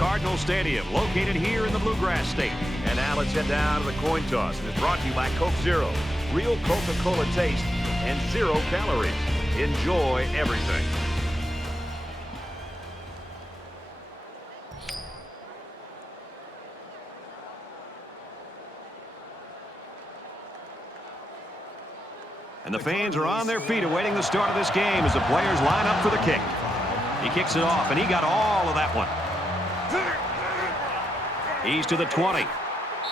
Cardinal Stadium, located here in the Bluegrass State. And now let's head down to the coin toss. And it's brought to you by Coke Zero. Real Coca-Cola taste and 0 calories. Enjoy everything. And the fans are on their feet awaiting the start of this game as the players line up for the kick. He kicks it off, and he got all of that one. He's to the 20.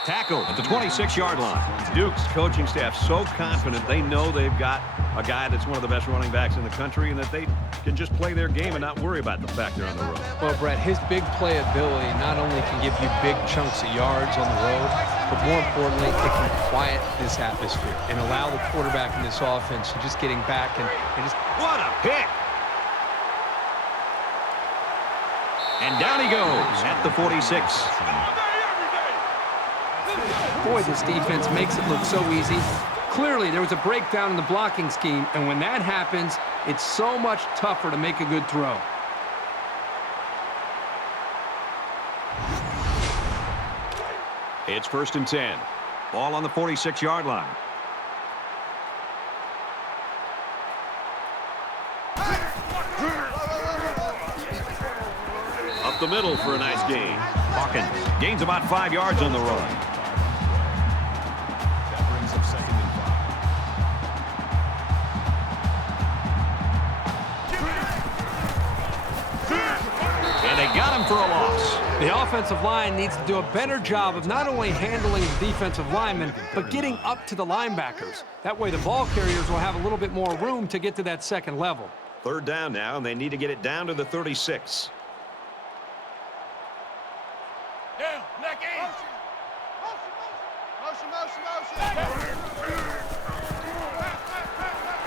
Tackle at the 26-yard line. Duke's coaching staff so confident they know they've got a guy that's one of the best running backs in the country and that they can just play their game and not worry about the fact they're on the road. Well, Brett, his big play ability not only can give you big chunks of yards on the road, but more importantly, it can quiet this atmosphere and allow the quarterback in this offense to just getting back and just... What a pick! And down he goes at the 46. Boy, this defense makes it look so easy. Clearly, there was a breakdown in the blocking scheme, and when that happens, it's so much tougher to make a good throw. It's 1st and 10. Ball on the 46-yard line. Up the middle for a nice gain. Hawkins gains about 5 yards on the run. That brings up 2nd and 5. And they got him for a loss. The offensive line needs to do a better job of not only handling the defensive linemen, but getting up to the linebackers. That way the ball carriers will have a little bit more room to get to that second level. 3rd down now, and they need to get it down to the 36.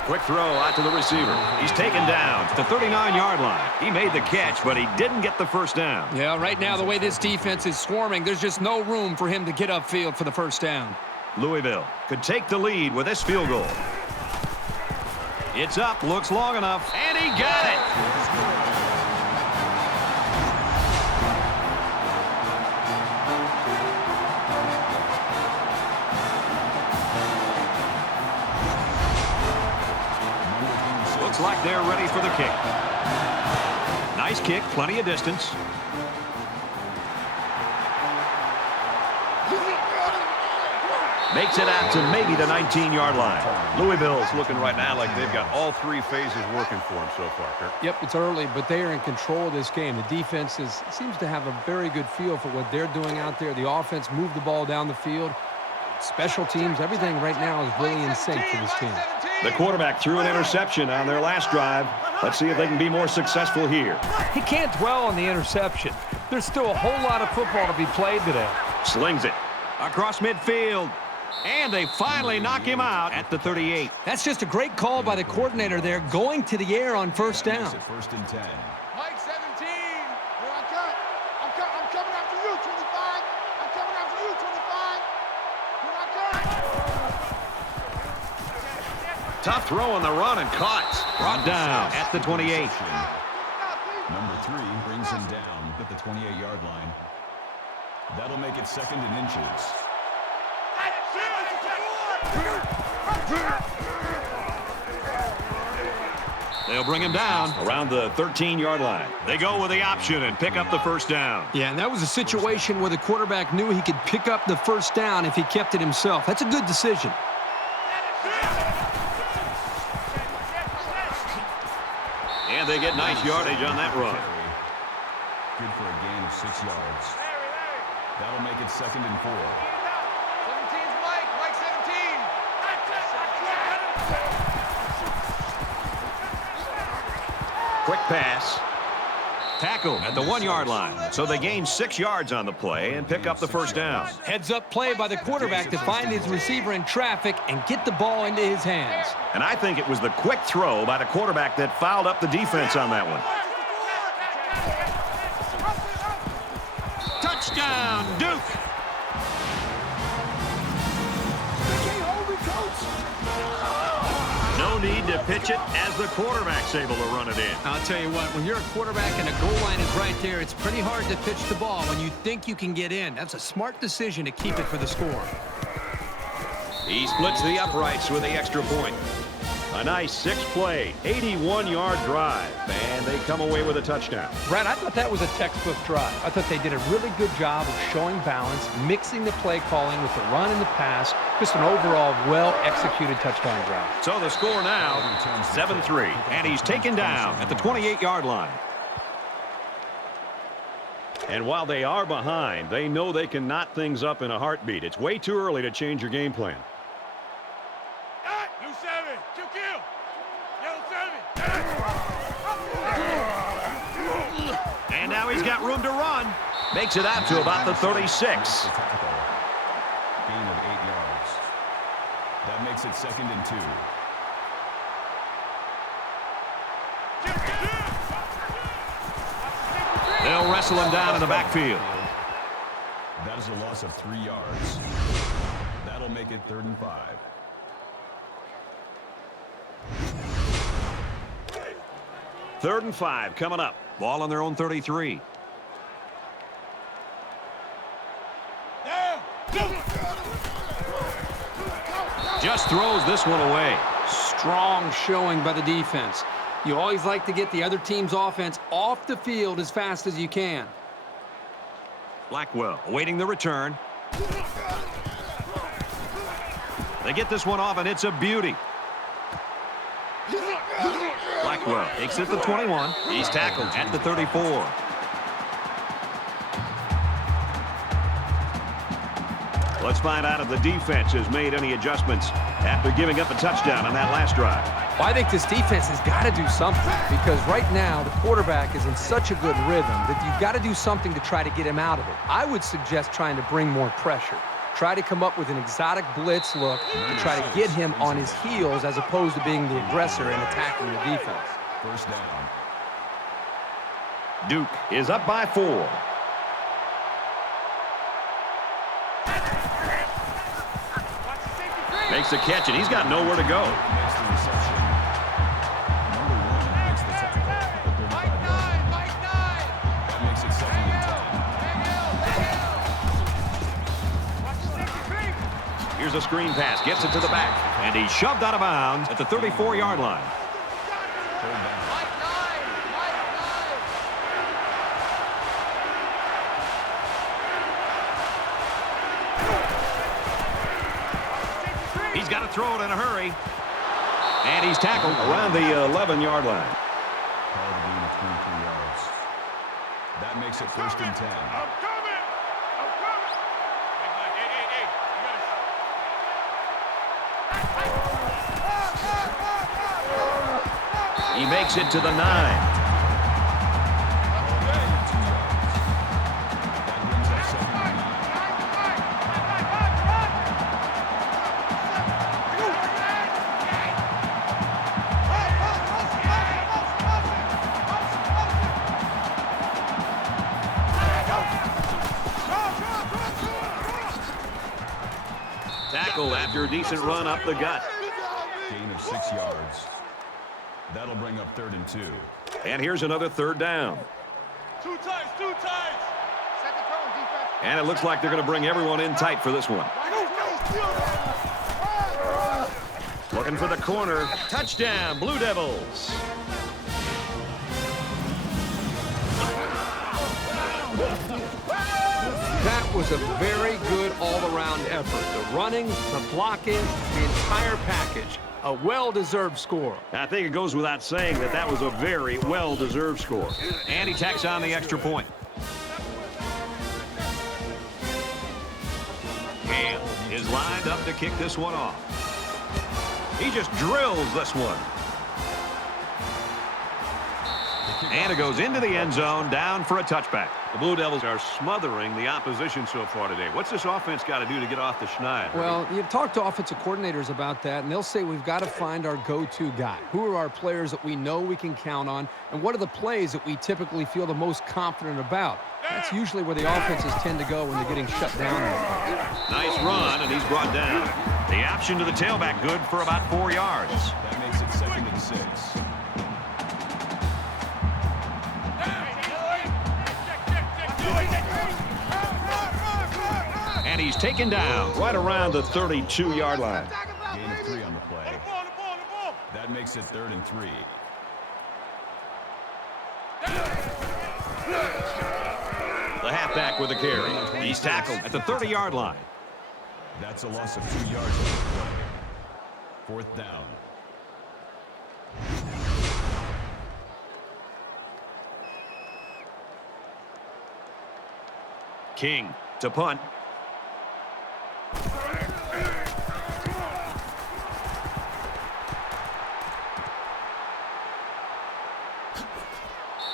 Quick throw out to the receiver. He's taken down to the 39-yard line. He made the catch, but he didn't get the first down. Yeah, right now, the way this defense is swarming, there's just no room for him to get upfield for the first down. Louisville could take the lead with this field goal. It's up, looks long enough, and he got it. Looks like they're ready for the kick. Nice kick, plenty of distance. Makes it out to maybe the 19-yard line. Louisville's looking right now like they've got all 3 phases working for them so far, Kirk. Yep, it's early, but they are in control of this game. The defense seems to have a very good feel for what they're doing out there. The offense moved the ball down the field. Special teams, everything right now is really in sync for this team. The quarterback threw an interception on their last drive. Let's see if they can be more successful here. He can't dwell on the interception. There's still a whole lot of football to be played today. Slings it across midfield. And they finally knock him out at the 38. That's just a great call by the coordinator there, going to the air on 1st down. At 1st and 10. Mike 17. Here I come. I'm coming after you, 25. I'm coming after you, 25. Here I come. Tough throw on the run and caught. Brought down at the 28. Number 3 brings him down at the 28-yard line. That'll make it 2nd and inches. They'll bring him down around the 13-yard line. They go with the option and pick up the 1st down. Yeah, and that was a situation where the quarterback knew he could pick up the 1st down if he kept it himself. That's a good decision. And they get nice yardage on that run. Good for a gain of 6 yards. That'll make it 2nd and 4. 17's Mike. Mike 17. Quick pass. Tackle at the 1-yard line. So they gain 6 yards on the play and pick up the 1st down. Heads-up play by the quarterback to find his receiver in traffic and get the ball into his hands. And I think it was the quick throw by the quarterback that fouled up the defense on that one. Touchdown, Duke! No need to pitch it as the quarterback's able to run it in. I'll tell you what, when you're a quarterback and the goal line is right there, it's pretty hard to pitch the ball when you think you can get in. That's a smart decision to keep it for the score. He splits the uprights with the extra point. A nice 6-play, 81-yard drive, and they come away with a touchdown. Brad, I thought that was a textbook drive. I thought they did a really good job of showing balance, mixing the play calling with the run and the pass. Just an overall well-executed touchdown drive. So the score now, 7-3, and he's taken down at the 28-yard line. And while they are behind, they know they can knot things up in a heartbeat. It's way too early to change your game plan. And now he's got room to run. Makes it out to about the 36. Gain of 8 yards. That makes it 2nd and 2. They'll wrestle him down in the backfield. That is a loss of 3 yards. That'll make it 3rd and 5. Third and 5 coming up. Ball on their own 33. Just throws this one away. Strong showing by the defense. You always like to get the other team's offense off the field as fast as you can. Blackwell awaiting the return. They get this one off, and it's a beauty. Blackwell takes it to 21. He's tackled at the 34. Let's find out if the defense has made any adjustments after giving up a touchdown on that last drive. Well, I think this defense has got to do something because right now the quarterback is in such a good rhythm that you've got to do something to try to get him out of it. I would suggest trying to bring more pressure. Try to come up with an exotic blitz look to try to get him on his heels as opposed to being the aggressor and attacking the defense. First down. Duke is up by 4. Makes the catch, and he's got nowhere to go. Makes the reception. Number 1 makes the tackle at the 35-yard line. That makes it 2nd and 10. Here's a screen pass, gets it to the back, and he's shoved out of bounds at the 34-yard line. Third down. He's got to throw it in a hurry. And he's tackled around the 11-yard line. Call the gain of 23 yards. That makes it 1st and 10. I'm coming! I'm coming! Hey, He makes it to the 9. That brings up 2nd and 9. Tackle after a decent run up the gut. Gain of 6 yards. That'll bring up 3rd and 2. And here's another 3rd down. Two tights! Second tone, defense. And it looks like they're going to bring everyone in tight for this one. Looking for the corner. Touchdown, Blue Devils. That was a very good all-around effort. The running, the blocking, the entire package. A well-deserved score. I think it goes without saying that that was a very well-deserved score. And he tacks on the extra point. Hale is lined up to kick this one off. He just drills this one. And it goes into the end zone, down for a touchback. The Blue Devils are smothering the opposition so far today. What's this offense got to do to get off the schneid? Well, you talk to offensive coordinators about that, and they'll say we've got to find our go-to guy. Who are our players that we know we can count on, and what are the plays that we typically feel the most confident about? That's usually where the offenses tend to go when they're getting shut down. Nice run, and he's brought down. The option to the tailback good for about 4 yards. That makes it 2nd and 6. 6. And he's taken down right around the 32-yard line. Gain of 3 on the play. That makes it 3rd and 3. The halfback with the carry. He's tackled at the 30-yard line. That's a loss of 2 yards on the play. 4th down. King to punt.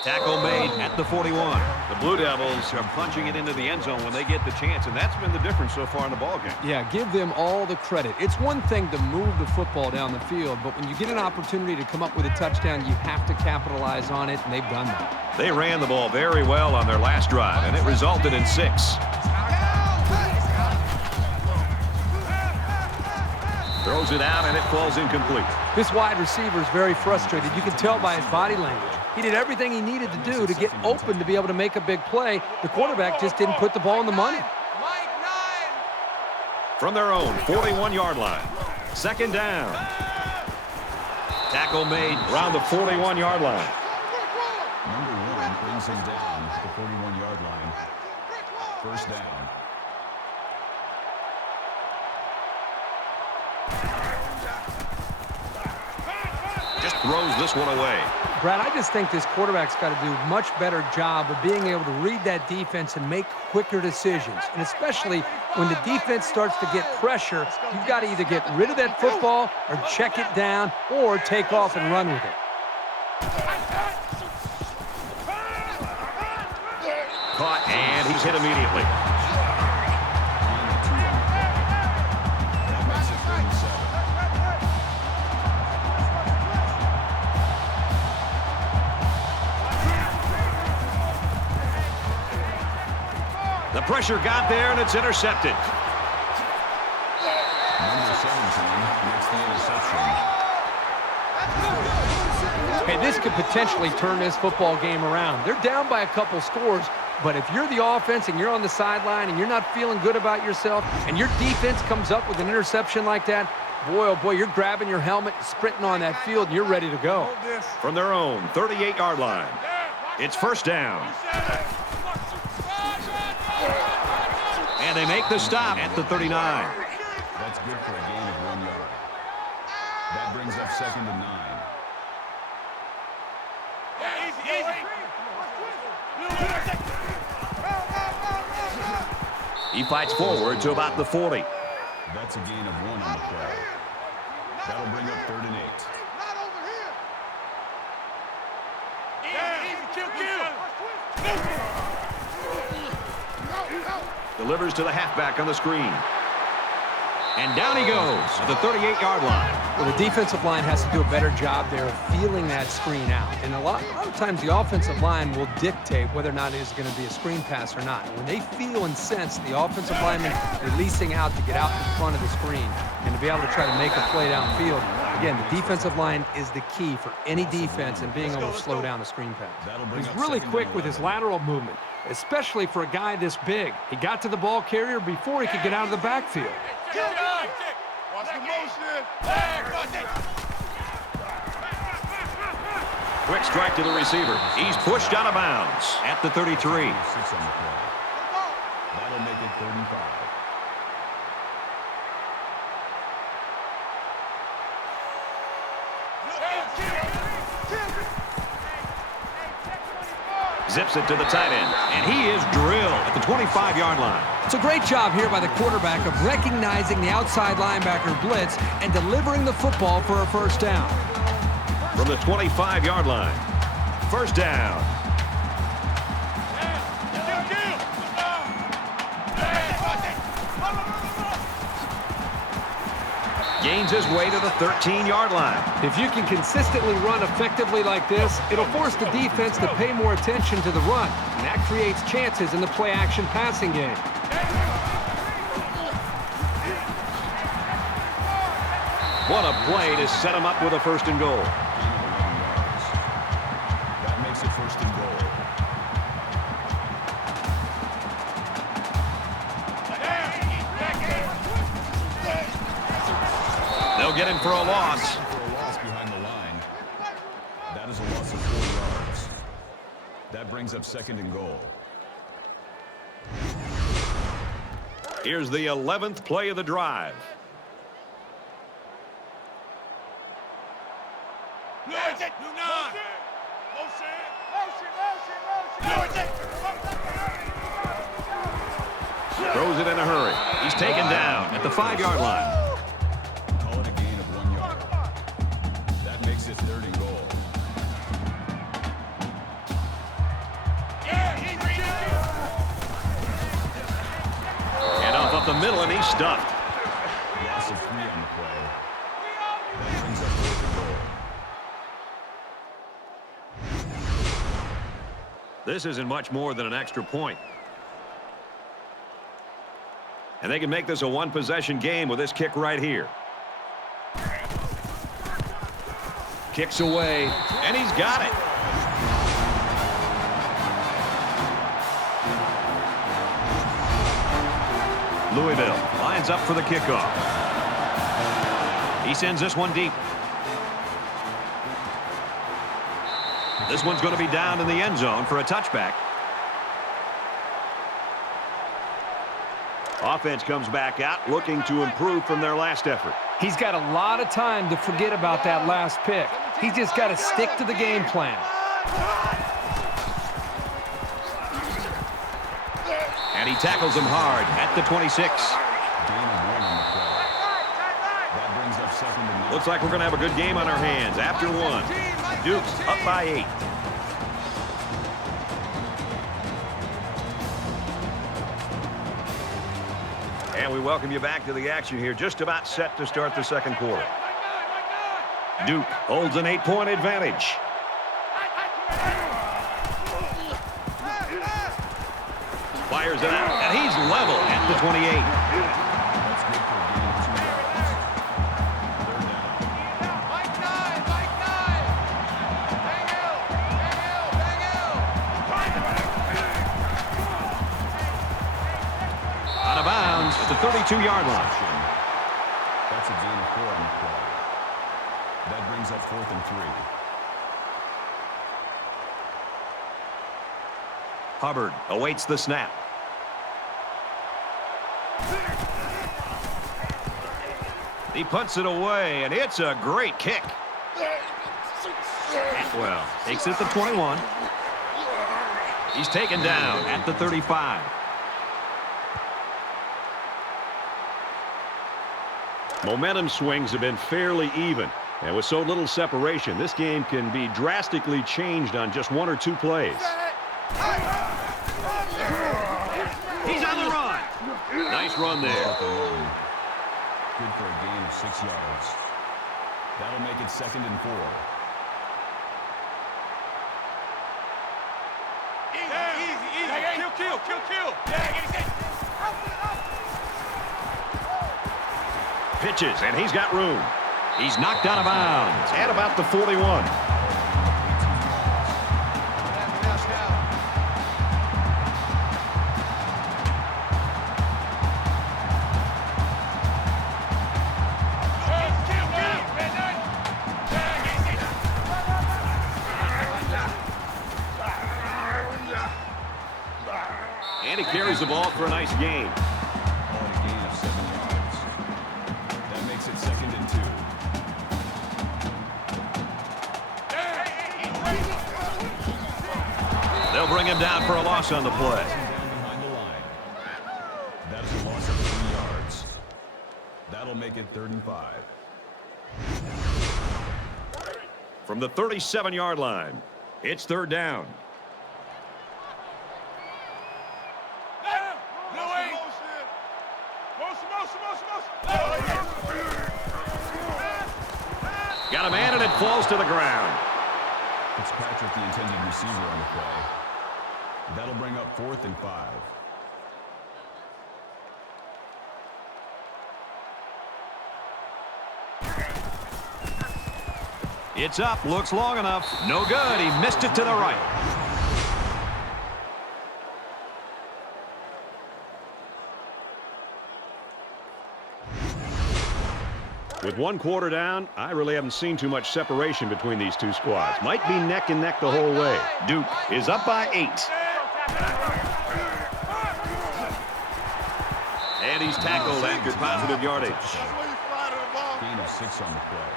Tackle made at the 41. The Blue Devils are punching it into the end zone when they get the chance, and that's been the difference so far in the ballgame. Yeah, give them all the credit. It's one thing to move the football down the field, but when you get an opportunity to come up with a touchdown, you have to capitalize on it, and they've done that. They ran the ball very well on their last drive, and it resulted in 6. Throws it out, and it falls incomplete. This wide receiver is very frustrated. You can tell by his body language. He did everything he needed to do to get open to be able to make a big play. The quarterback just didn't put the ball in the money. From their own 41-yard line. 2nd down. Tackle made around the 41-yard line. Number 1 brings him down at the 41-yard line. 1st down. Just throws this one away. Brad, I just think this quarterback's got to do a much better job of being able to read that defense and make quicker decisions. And especially when the defense starts to get pressure, you've got to either get rid of that football or check it down or take off and run with it. Caught, and he's hit immediately. That makes it 3rd and 7. The pressure got there, and it's intercepted. Number 17 makes the interception. Hey, this could potentially turn this football game around. They're down by a couple scores, but if you're the offense and you're on the sideline and you're not feeling good about yourself and your defense comes up with an interception like that, boy, oh boy, you're grabbing your helmet, sprinting on that field, and you're ready to go. From their own 38-yard line. It's 1st down. And they make the stop at the 39. That's good for a gain of 1 yard. That brings up 2nd and 9. He fights forward to about the 40. That's a gain of 1 on the play. That'll bring up 3rd and 8. Delivers to the halfback on the screen. And down he goes at the 38-yard line. Well, the defensive line has to do a better job there of feeling that screen out. And a lot of times the offensive line will dictate whether or not it is going to be a screen pass or not. When they feel and sense the offensive lineman releasing out to get out in front of the screen and to be able to try to make a play downfield, again, the defensive line is the key for any defense in being able to slow down the screen pass. He's really quick with his lateral movement, especially for a guy this big. He got to the ball carrier before he could get out of the backfield. Watch the motion. Quick strike to the receiver. He's pushed out of bounds at the 33. 6 on the play. That'll make it 35. Zips it to the tight end, and he is drilled at the 25-yard line. It's a great job here by the quarterback of recognizing the outside linebacker blitz and delivering the football for a 1st down. From the 25-yard line. 1st down. Gains his way to the 13-yard line. If you can consistently run effectively like this, it'll force the defense to pay more attention to the run, and that creates chances in the play-action passing game. What a play to set him up with a 1st and goal. They'll get him for a loss. For a loss behind the line. That is a loss of 4 yards. That brings up 2nd and goal. Here's the 11th play of the drive. Throws it in a hurry. He's taken down at the 5-yard line. Call it a gain of 1 yard. That makes it 3rd and goal. And off up the middle, and he's stuffed. Loss of 3 on the play. That brings up 4th and goal. This isn't much more than an extra point. And they can make this a one-possession game with this kick right here. Kicks away, and he's got it. Louisville lines up for the kickoff. He sends this one deep. This one's going to be down in the end zone for a touchback. Offense comes back out looking to improve from their last effort. He's got a lot of time to forget about that last pick. He's just got to stick to the game plan. And he tackles him hard at the 26. Gain of 1 on the play. That brings up 2nd and 9. Looks like we're going to have a good game on our hands after 1. Duke's up by 8. And we welcome you back to the action here. Just about set to start the 2nd quarter. Duke holds an 8-point advantage. Fires it out, and he's level at the 28. That's good for a gain of 2 yards. 3rd down. Out of bounds at the 32-yard line. That's a gain of 4 on the play. That brings up 4th and 3. Hubbard awaits the snap. He punts it away, and it's a great kick. Well, takes it to 21. He's taken down at the 35. Momentum swings have been fairly even. And with so little separation, this game can be drastically changed on just 1 or 2 plays. He's on the run. Nice run there. Good for a gain of 6 yards. That'll make it 2nd and 4. Kill. Pitches, and he's got room. He's knocked out of bounds at about the 41. And he carries the ball for a nice gain. Call it a gain of 7 yards. That makes it 2nd and 2. They'll bring him down for a loss on the play. Down behind the line. That is a loss of 3 yards. That'll make it 3rd and 5. From the 37-yard line, it's 3rd down. Got a man, and it falls to the ground. Fitzpatrick, the intended receiver on the play. That'll bring up 4th and 5. It's up, looks long enough. No good, he missed it to the right. With one quarter down, I really haven't seen too much separation between these two squads. Might be neck and neck the whole way. Duke is up by 8. And he's tackled after positive yardage. Gain of 6 on the play.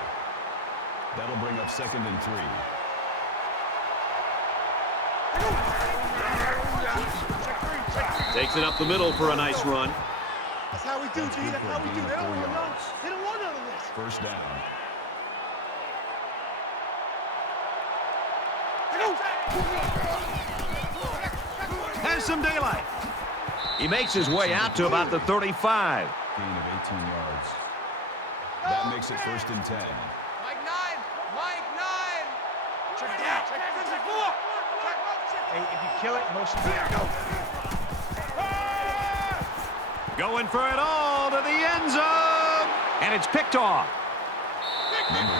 That'll bring up 2nd and 3. Takes it up the middle for a nice run. That's how we do, G. That's how we do. They don't want none. They don't want none of this. First down. Has some daylight. He makes his way out to about the 35. Gain of 18 yards. That makes it 1st and 10. Mike 9. Mike 9. Check it out. Check 4. Hey, if you kill it, motion down. Going for it all to the end zone. And it's picked off.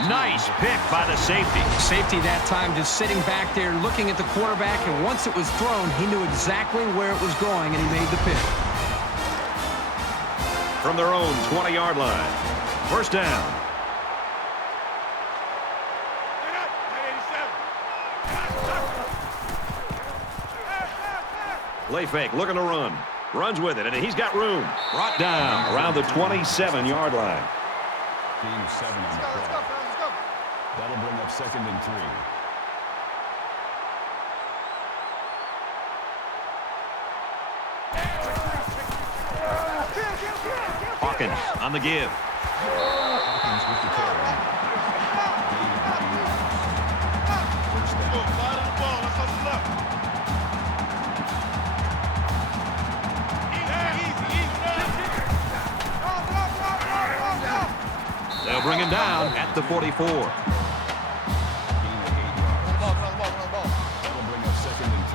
Nice pick by the safety. Safety that time just sitting back there looking at the quarterback, and once it was thrown, he knew exactly where it was going, and he made the pick. From their own 20-yard line. First down. Play fake, looking to run. Runs with it, and he's got room. Brought down around the 27-yard line. Gain of 7 on the play. Let's go. That'll bring up 2nd and 3. Hawkins on the give. Hawkins with the carry. Gain of 3 yards. First down. They'll bring him down at the 44. Gain of 8 yards. That'll bring up 2nd and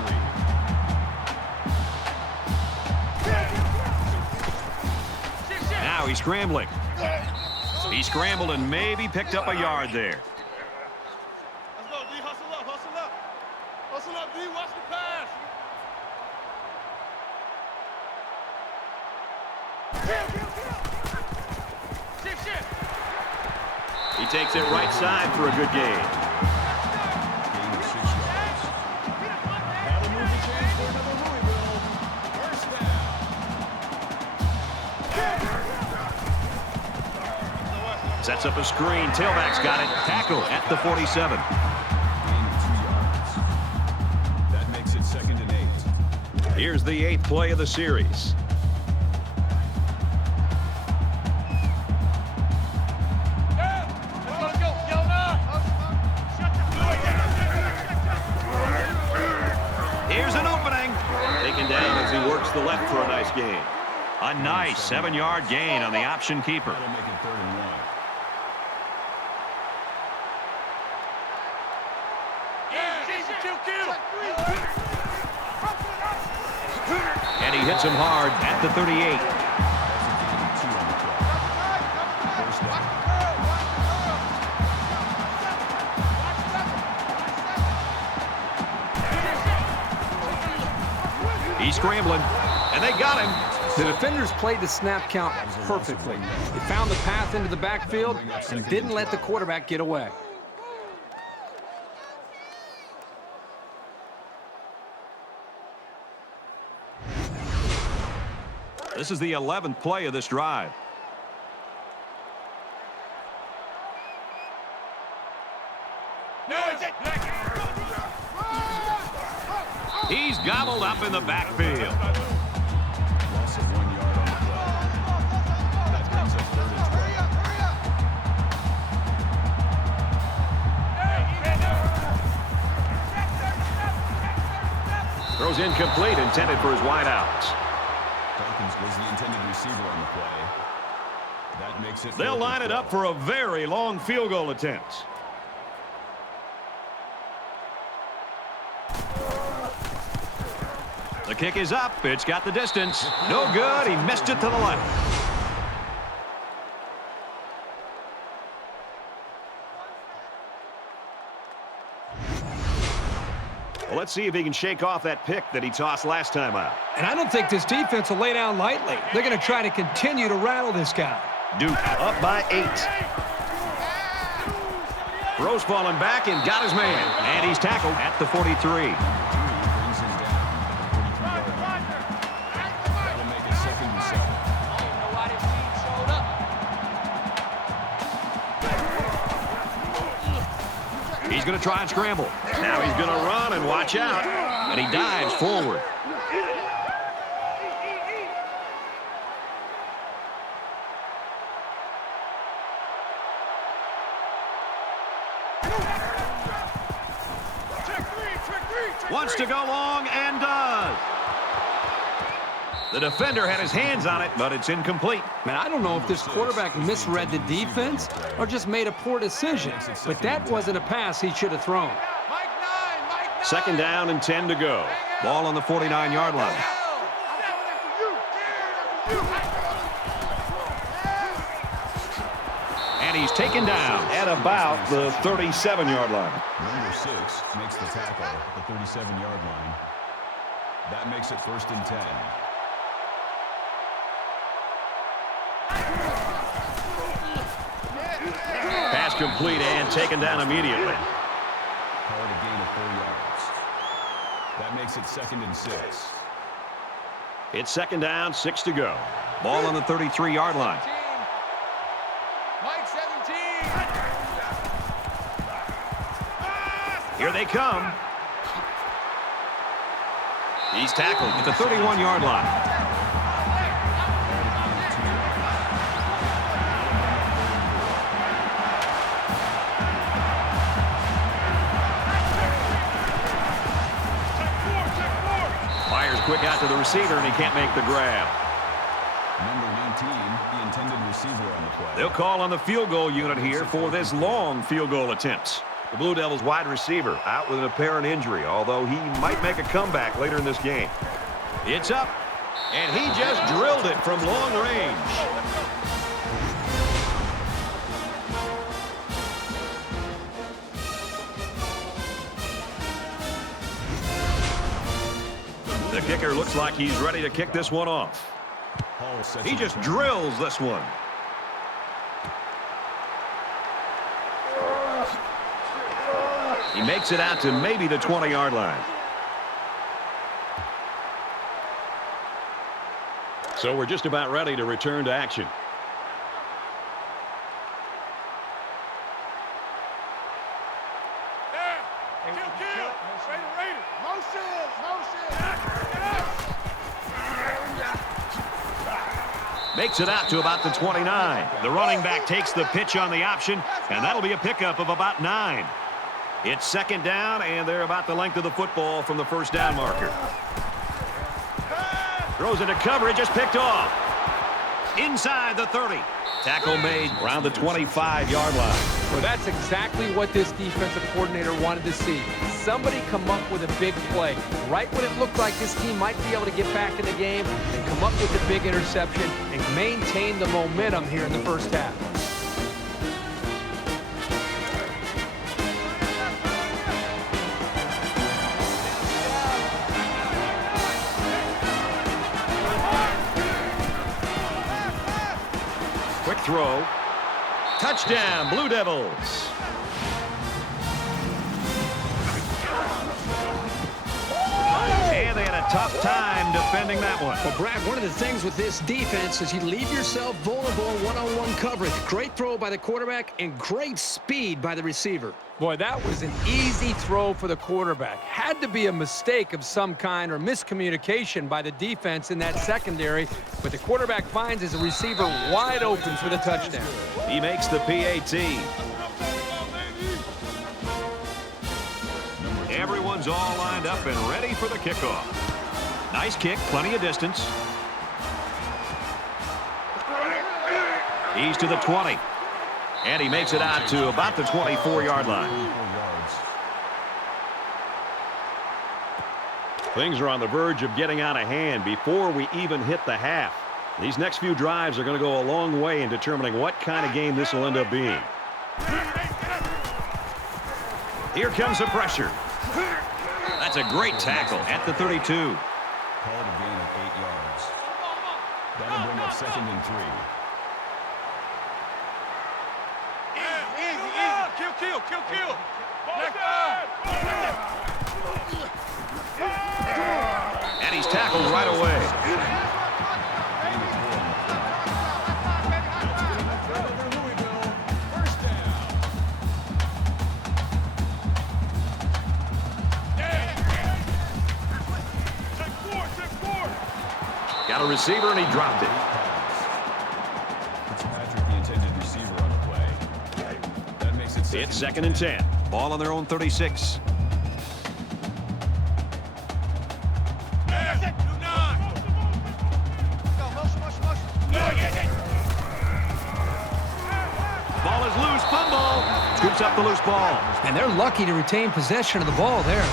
3. Now he's scrambling. He scrambled and maybe picked up a yard there. Let's go, D. Hustle up. Hustle up. Hustle up, D. Watch the pass. Shift. He takes it right side for a good gain. Gain of 6 yards. That'll move the chains for another Louisville. First down. Sets up a screen. Tailback's got it. Tackle at the 47. Gain of 2 yards. That makes it 2nd and 8. Here's the 8th play of the series. Here's an opening. Taken down as he works the left for a nice gain. A nice 7-yard gain on the option keeper. That'll make it 3rd and 1. And he hits him hard at the 38. That's a gain of 2 on the play. First down. He's scrambling, and they got him. The defenders played the snap count perfectly. They found the path into the backfield and didn't let the quarterback get away. This is the 11th play of this drive. He's gobbled up in the backfield. Loss of 1 yard on the play. That brings up 3rd and 12. Throws incomplete, intended for his wideouts. Dawkins was the intended receiver on the play. That makes it. They'll line it up for a very long field goal attempt. The kick is up. It's got the distance. No good. He missed it to the left. Well, let's see if he can shake off that pick that he tossed last time out. And I don't think this defense will lay down lightly. They're going to try to continue to rattle this guy. Duke up by 8. Rose falling back and got his man. And he's tackled at the 43. Brings him down at the 33-yard line. That'll make it 2nd and 7. He's going to try and scramble. Now he's going to run and watch out. And he dives forward. Wants to go long and does. The defender had his hands on it, but it's incomplete. Man, I don't know if this quarterback misread the defense or just made a poor decision, but that wasn't a pass he should have thrown. 2nd down and 10 to go. Ball on the 49-yard line. And he's taken down at about the 37-yard line. Number 6 makes the tackle at the 37-yard line. That makes it 1st and 10. Pass complete and taken down immediately. Call it a gain of 4 yards. That makes it 2nd and 6. It's 2nd down, 6 to go. Ball on the 33-yard line. Mike 17. Here they come. He's tackled at the 31-yard line. Fires quick out to the receiver, and he can't make the grab. Number 19, the intended receiver on the play. They'll call on the field goal unit here for this long field goal attempt. The Blue Devils wide receiver out with an apparent injury, although he might make a comeback later in this game. It's up, and he just drilled it from long range. The kicker looks like he's ready to kick this one off. He just drills this one. He makes it out to maybe the 20-yard line. So we're just about ready to return to action. Makes it out to about the 29. The running back takes the pitch on the option, and that'll be a pickup of about 9. It's 2nd down, and they're about the length of the football from the 1st down marker. Throws into coverage, just picked off. Inside the 30. Tackle made around the 25-yard line. Well, that's exactly what this defensive coordinator wanted to see. Somebody come up with a big play. Right when it looked like this team might be able to get back in the game and come up with a big interception and maintain the momentum here in the 1st half. Quick throw. Touchdown, Blue Devils. And they had a tough time defending that one. Well, Brad, one of the things with this defense is you leave yourself vulnerable in one-on-one coverage. Great throw by the quarterback and great speed by the receiver. Boy, that was an easy throw for the quarterback. Had to be a mistake of some kind or miscommunication by the defense in that secondary, but the quarterback finds his receiver wide open for the touchdown. He makes the PAT. Everyone's all lined up and ready for the kickoff. Nice kick, plenty of distance. He's to the 20. And he makes it out to about the 24-yard line. Things are on the verge of getting out of hand before we even hit the half. These next few drives are going to go a long way in determining what kind of game this will end up being. Here comes the pressure. That's a great tackle at the 32. Call it a gain of 8 yards. That'll bring up 2nd and 3. kill. And he's tackled right away. First down. Got a receiver, and he dropped it. Fitzpatrick, the intended receiver on the play. That makes it It's 2nd and 10. Ball on their own 36. Ball is loose. Fumble. Scoops up the loose ball. And they're lucky to retain possession of the ball there.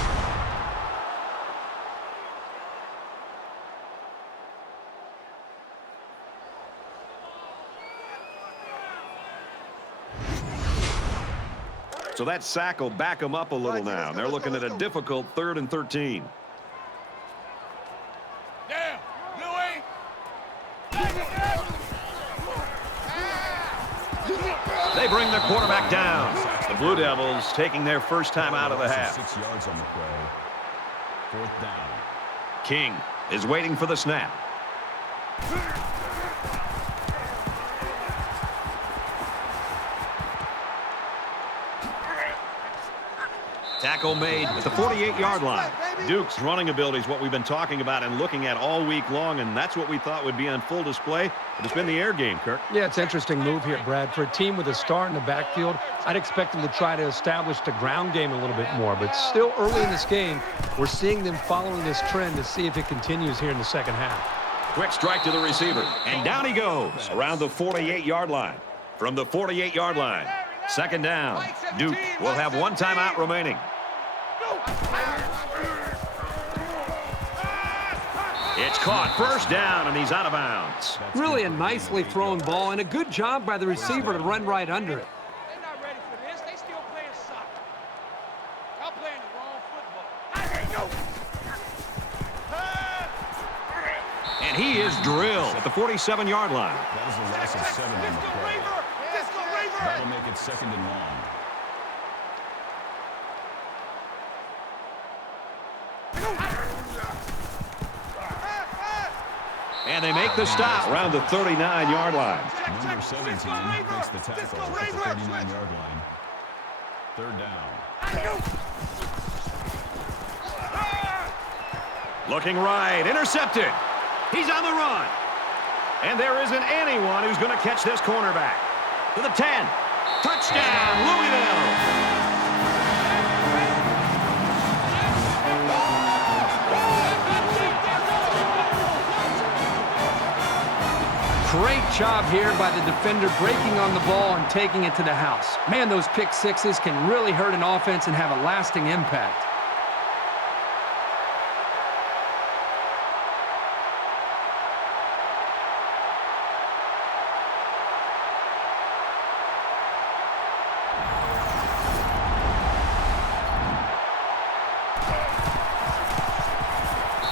So that sack will back them up a little now. They're looking at a difficult 3rd and 13. They bring the quarterback down. The Blue Devils taking their first time out of the half. 6 yards on the play. 4th down. King is waiting for the snap. Tackle made at the 48-yard line. Duke's running ability is what we've been talking about and looking at all week long, and that's what we thought would be on full display. But it's been the air game, Kirk. Yeah, it's an interesting move here, Brad. For a team with a star in the backfield, I'd expect them to try to establish the ground game a little bit more. But still early in this game, we're seeing them following this trend to see if it continues here in the second half. Quick strike to the receiver, and down he goes around the 48-yard line. From the 48-yard line, 2nd down. Duke will have 1 timeout remaining. It's caught. 1st down, and he's out of bounds. Really a nicely thrown ball, and a good job by the receiver to run right under it. They're not ready for this. They still playing soccer. Y'all playing the wrong football. And he is drilled at the 47-yard line. That is the loss of 7 on the play. That'll make it 2nd and long. And they make the stop around the 39-yard line. Number 17 makes the tackle at the 39-yard line. 3rd down. Looking right. Intercepted. He's on the run. And there isn't anyone who's going to catch this cornerback. To the 10. Touchdown, Louisville. Great job here by the defender breaking on the ball and taking it to the house. Man, those pick sixes can really hurt an offense and have a lasting impact.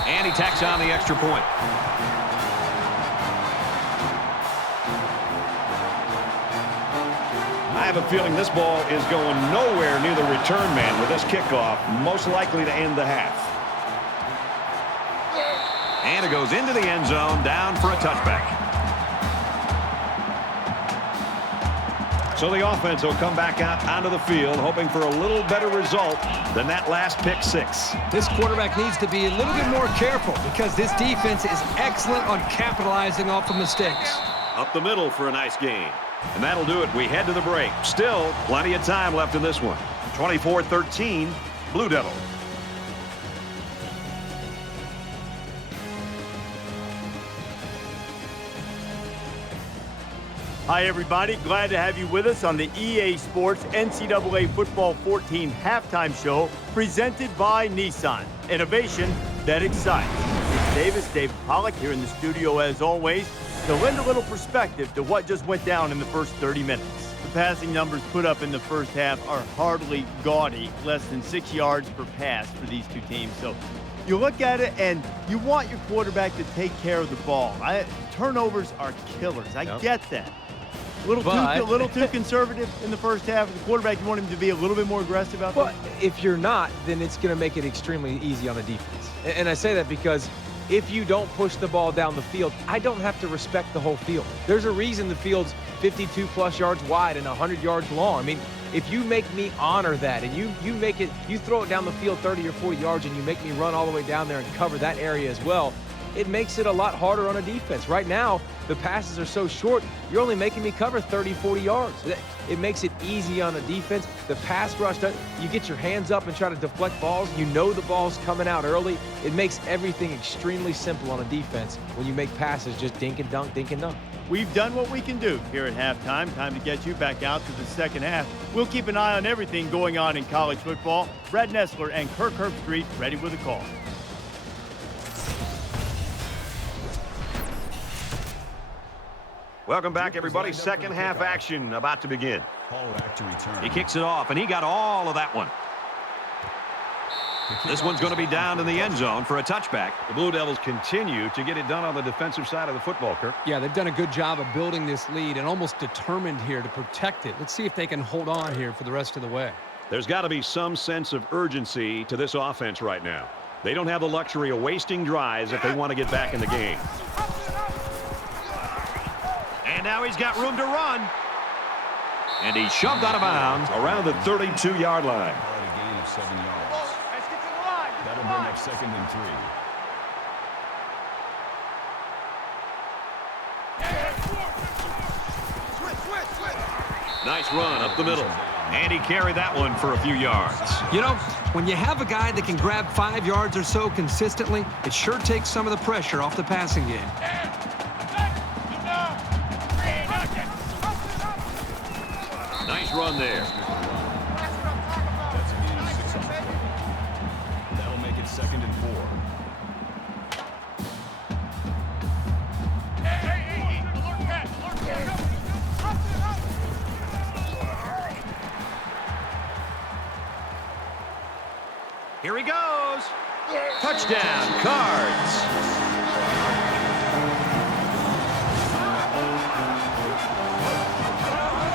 And he tacks on the extra point. I have a feeling this ball is going nowhere near the return man with this kickoff, most likely to end the half. And it goes into the end zone, down for a touchback. So the offense will come back out onto the field, hoping for a little better result than that last pick six. This quarterback needs to be a little bit more careful because this defense is excellent on capitalizing off of mistakes. Up the middle for a nice game. And that'll do it. We head to the break. Still plenty of time left in this one. 24-13, Blue Devil. Hi, everybody. Glad to have you with us on the EA Sports NCAA Football 14 halftime show presented by Nissan. Innovation that excites. It's Davis, David Pollack here in the studio as always to lend a little perspective to what just went down in the first 30 minutes. The passing numbers put up in the first half are hardly gaudy, less than 6 yards per pass for these two teams. So you look at it and you want your quarterback to take care of the ball. Turnovers are killers. I get that. A little too conservative in the first half. The quarterback, you want him to be a little bit more aggressive out there? Well, if you're not, then it's going to make it extremely easy on the defense. And I say that because if you don't push the ball down the field, I don't have to respect the whole field. There's a reason the field's 52-plus yards wide and 100 yards long. I mean, if you make me honor that and you throw it down the field 30 or 40 yards and you make me run all the way down there and cover that area as well, it makes it a lot harder on a defense. Right now, the passes are so short, you're only making me cover 30, 40 yards. It makes it easy on a defense. The pass rush, you get your hands up and try to deflect balls. You know the ball's coming out early. It makes everything extremely simple on a defense when you make passes just dink and dunk, dink and dunk. We've done what we can do here at halftime. Time to get you back out to the second half. We'll keep an eye on everything going on in college football. Brad Nessler and Kirk Herbstreit ready with a call. Welcome back, everybody. Second half action about to begin. Callback to return. He kicks it off, and he got all of that one. This one's going to be down in the end zone for a touchback. The Blue Devils continue to get it done on the defensive side of the football, Kirk. Yeah, they've done a good job of building this lead and almost determined here to protect it. Let's see if they can hold on here for the rest of the way. There's got to be some sense of urgency to this offense right now. They don't have the luxury of wasting drives if they want to get back in the game. And now he's got room to run. And he's shoved out of bounds around the 32-yard line. Call it a gain of 7 yards. That'll bring up 2nd and 3. Nice run up the middle. And he carried that one for a few yards. You know, when you have a guy that can grab 5 yards or so consistently, it sure takes some of the pressure off the passing game. Nice run there. That's a gain of 6 on the play. That'll make it 2nd and 4. Here he goes. Touchdown, Cards.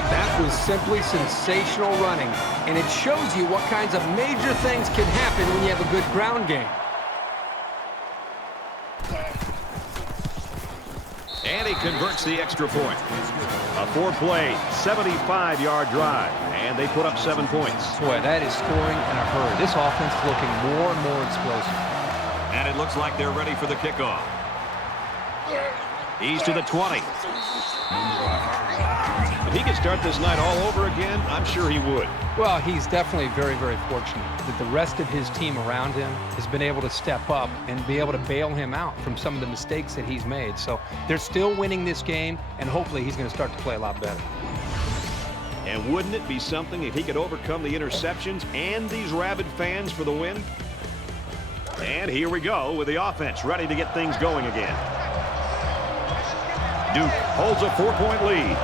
That was simply sensational running, and it shows you what kinds of major things can happen when you have a good ground game. And he converts the extra point. A 4-play, 75-yard drive, and they put up 7 points. Boy, that is scoring in a hurry. This offense is looking more and more explosive. And it looks like they're ready for the kickoff. He's to the 20. If he could start this night all over again, I'm sure he would. Well, he's definitely very, very fortunate that the rest of his team around him has been able to step up and be able to bail him out from some of the mistakes that he's made. So they're still winning this game, and hopefully he's going to start to play a lot better. And wouldn't it be something if he could overcome the interceptions and these rabid fans for the win? And here we go with the offense ready to get things going again. Duke holds a 4-point lead.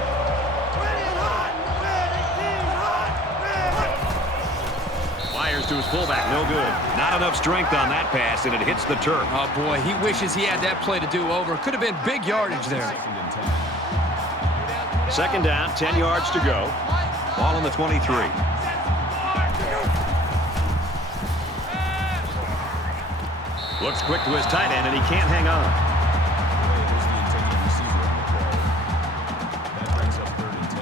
Fires to his fullback, no good. Not enough strength on that pass, and it hits the turf. Oh, boy, he wishes he had that play to do over. Could have been big yardage there. 2nd and 10. Second down, 10 yards to go. Ball on the 23. Looks quick to his tight end, and he can't hang on. Here's the intended receiver on the play. That brings up 3rd and 10.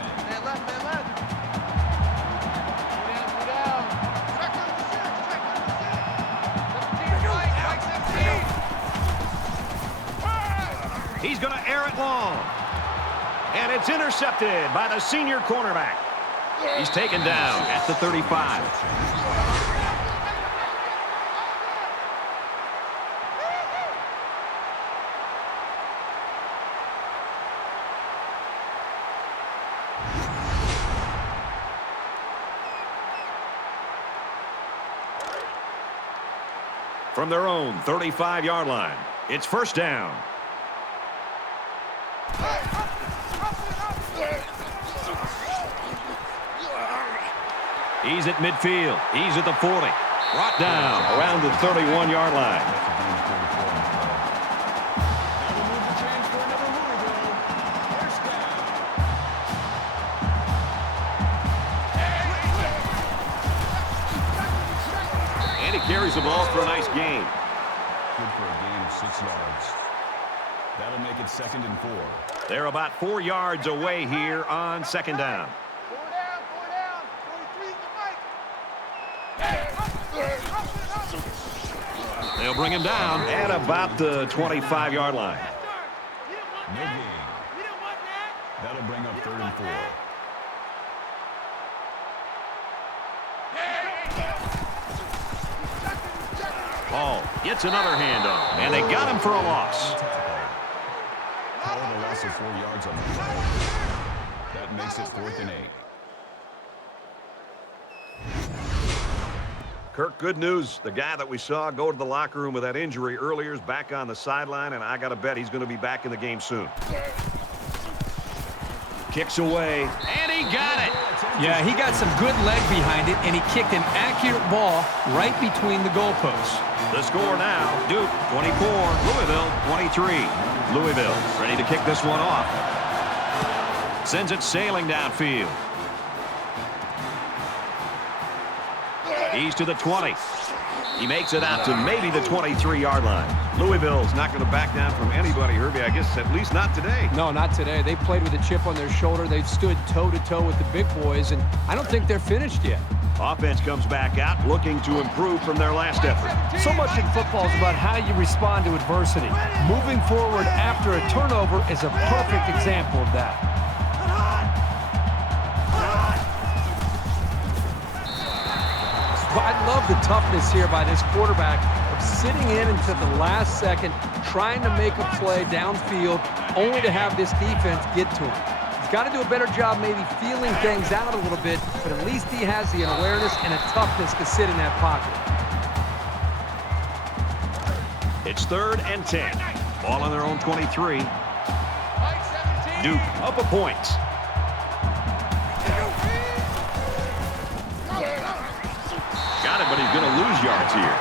He's going to air it long. And it's intercepted by the senior cornerback. He's taken down at the 35. From their own 35-yard line, it's first down. He's at midfield. He's at the 40. Brought down around the 31-yard line. carries the ball for a nice gain. Good for a gain of 6 yards. That'll make it 2nd and 4. They're about 4 yards away here on 2nd down. Four down, 43, They'll bring him down at about the 25-yard line. No gain. That'll bring up 3rd and 4. Hall gets another handoff, and they got him for a loss. Call it a loss of 4 yards on the play. That makes it 4th and 8. Kirk, good news. The guy that we saw go to the locker room with that injury earlier is back on the sideline, and I got to bet he's going to be back in the game soon. Kicks away, and he got it. Yeah, he got some good leg behind it, and he kicked an accurate ball right between the goalposts. The score now, Duke 24, Louisville 23. Louisville ready to kick this one off. Sends it sailing downfield. He's to the 20. He makes it out to maybe the 23-yard line. Louisville's not going to back down from anybody, Herbie. I guess at least not today. No, not today. They played with a chip on their shoulder. They've stood toe-to-toe with the big boys, and I don't think they're finished yet. Offense comes back out looking to improve from their last effort. So much in football is about how you respond to adversity. Moving forward after a turnover is a perfect example of that. I love the toughness here by this quarterback of sitting in until the last second, trying to make a play downfield, only to have this defense get to him. He's got to do a better job maybe feeling things out a little bit, but at least he has the awareness and a toughness to sit in that pocket. It's 3rd and 10. Ball on their own 23. Duke up a point. Got it, but he's going to lose yards here.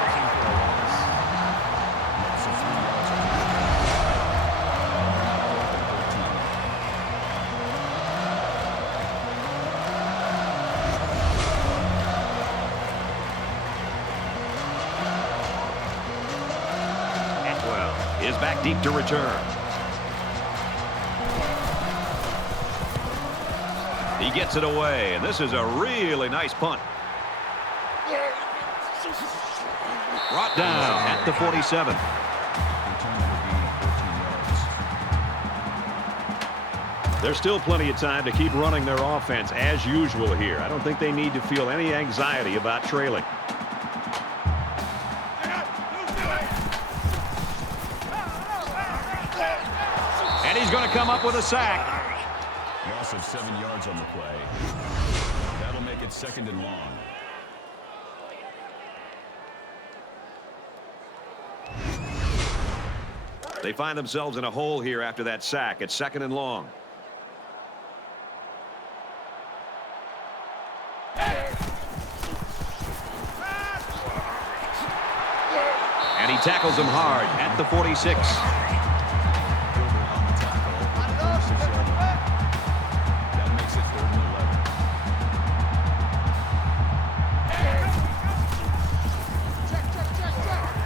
Atwell is back deep to return. He gets it away, and this is a really nice punt. Brought down at the 47. There's still plenty of time to keep running their offense as usual here. I don't think they need to feel any anxiety about trailing. And he's going to come up with a sack. Loss of 7 yards on the play. That'll make it 2nd and long. They find themselves in a hole here after that sack. It's 2nd and long. And he tackles him hard at the 46. That makes it 3rd and 11.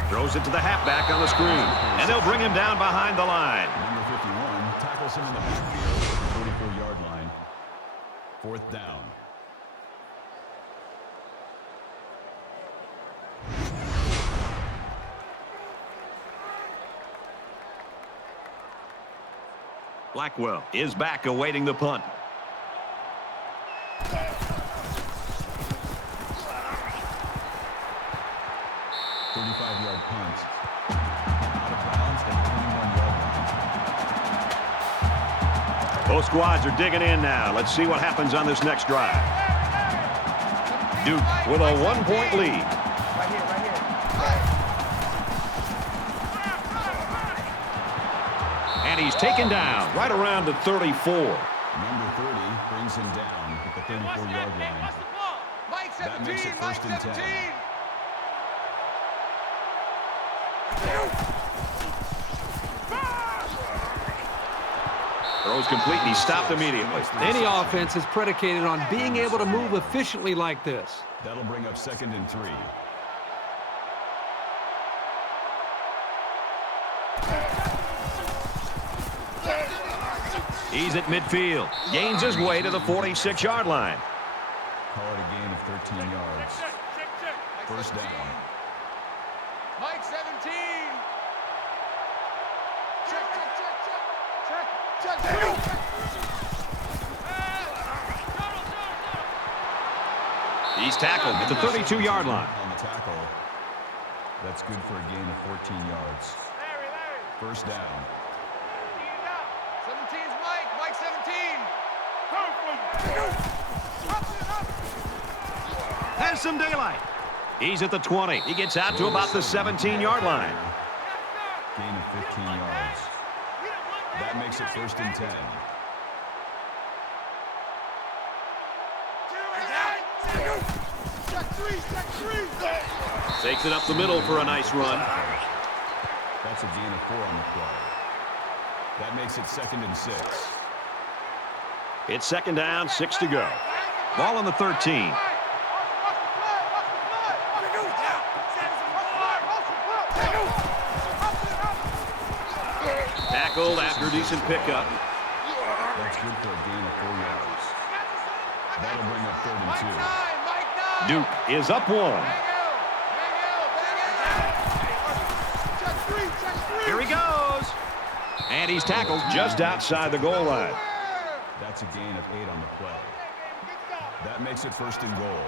Throws it to the halfback on the screen. And they'll bring him down behind the line. Number 51 tackles him in the backfield at the 44-yard line. 4th down. Blackwell is back awaiting the punt. Punt. Out of bounds at the 21-yard line. Both squads are digging in now. Let's see what happens on this next drive. Duke with a 1-point lead. And he's taken down right around the 34. Number 30 brings him down at the 34-yard line. That makes it 1st and 10. Throws complete, and he stopped immediately. Any offense is predicated on being able to move efficiently like this. That'll bring up 2nd and 3. He's at midfield. Gains his way to the 46-yard line. Call it a gain of 13 yards. First down. Mike 17. Check. He's tackled at the 32-yard line. On the tackle. That's good for a gain of 14 yards. First down. 17's Mike 17. Has some daylight. He's at the 20. He gets out to about the 17-yard line. Gain of 15 yards. That makes it first and 10. Check three. Takes it up the middle for a nice run. That's a gain of 4 on the play. That makes it second and 6. It's second down, 6 to go. Ball on the 13. Tackled after a decent pickup. That's good for a gain of 4 yards. That'll bring up third and 2. Duke is up 1. Here he goes. And he's tackled just outside the goal line. That's a gain of 8 on the play. That makes it first and goal.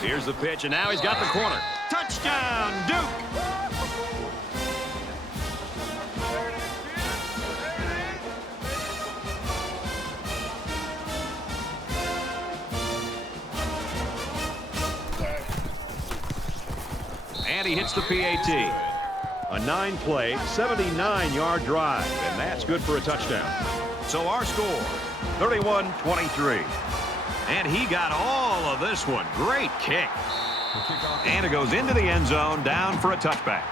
Here's the pitch, and now he's got the corner. Touchdown, Duke! And he hits the PAT. A 9-play, 79-yard drive, and that's good for a touchdown. So our score, 31-23. And he got all of this one. Great kick. And it goes into the end zone, down for a touchback.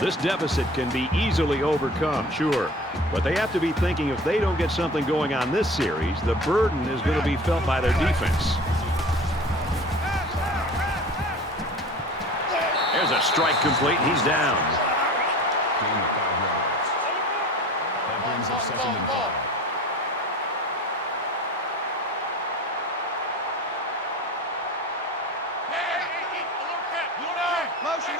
This deficit can be easily overcome, sure. But they have to be thinking if they don't get something going on this series, the burden is going to be felt by their defense. There's a strike complete. He's down. Gain of 5 yards. That brings up second and 5. Motion.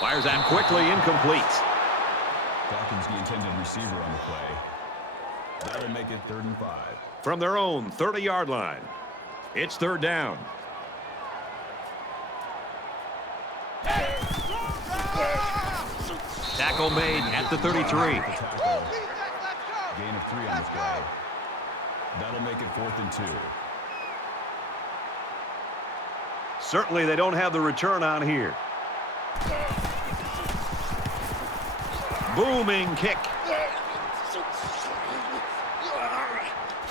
Fires out quickly, incomplete. Dawkins, the intended receiver on the play. That'll make it 3rd and 5. From their own 30-yard line. It's third down. Tackle made at the 33. Gain of 3 on the play. That'll make it 4th and 2. Certainly they don't have the return on here. Booming kick.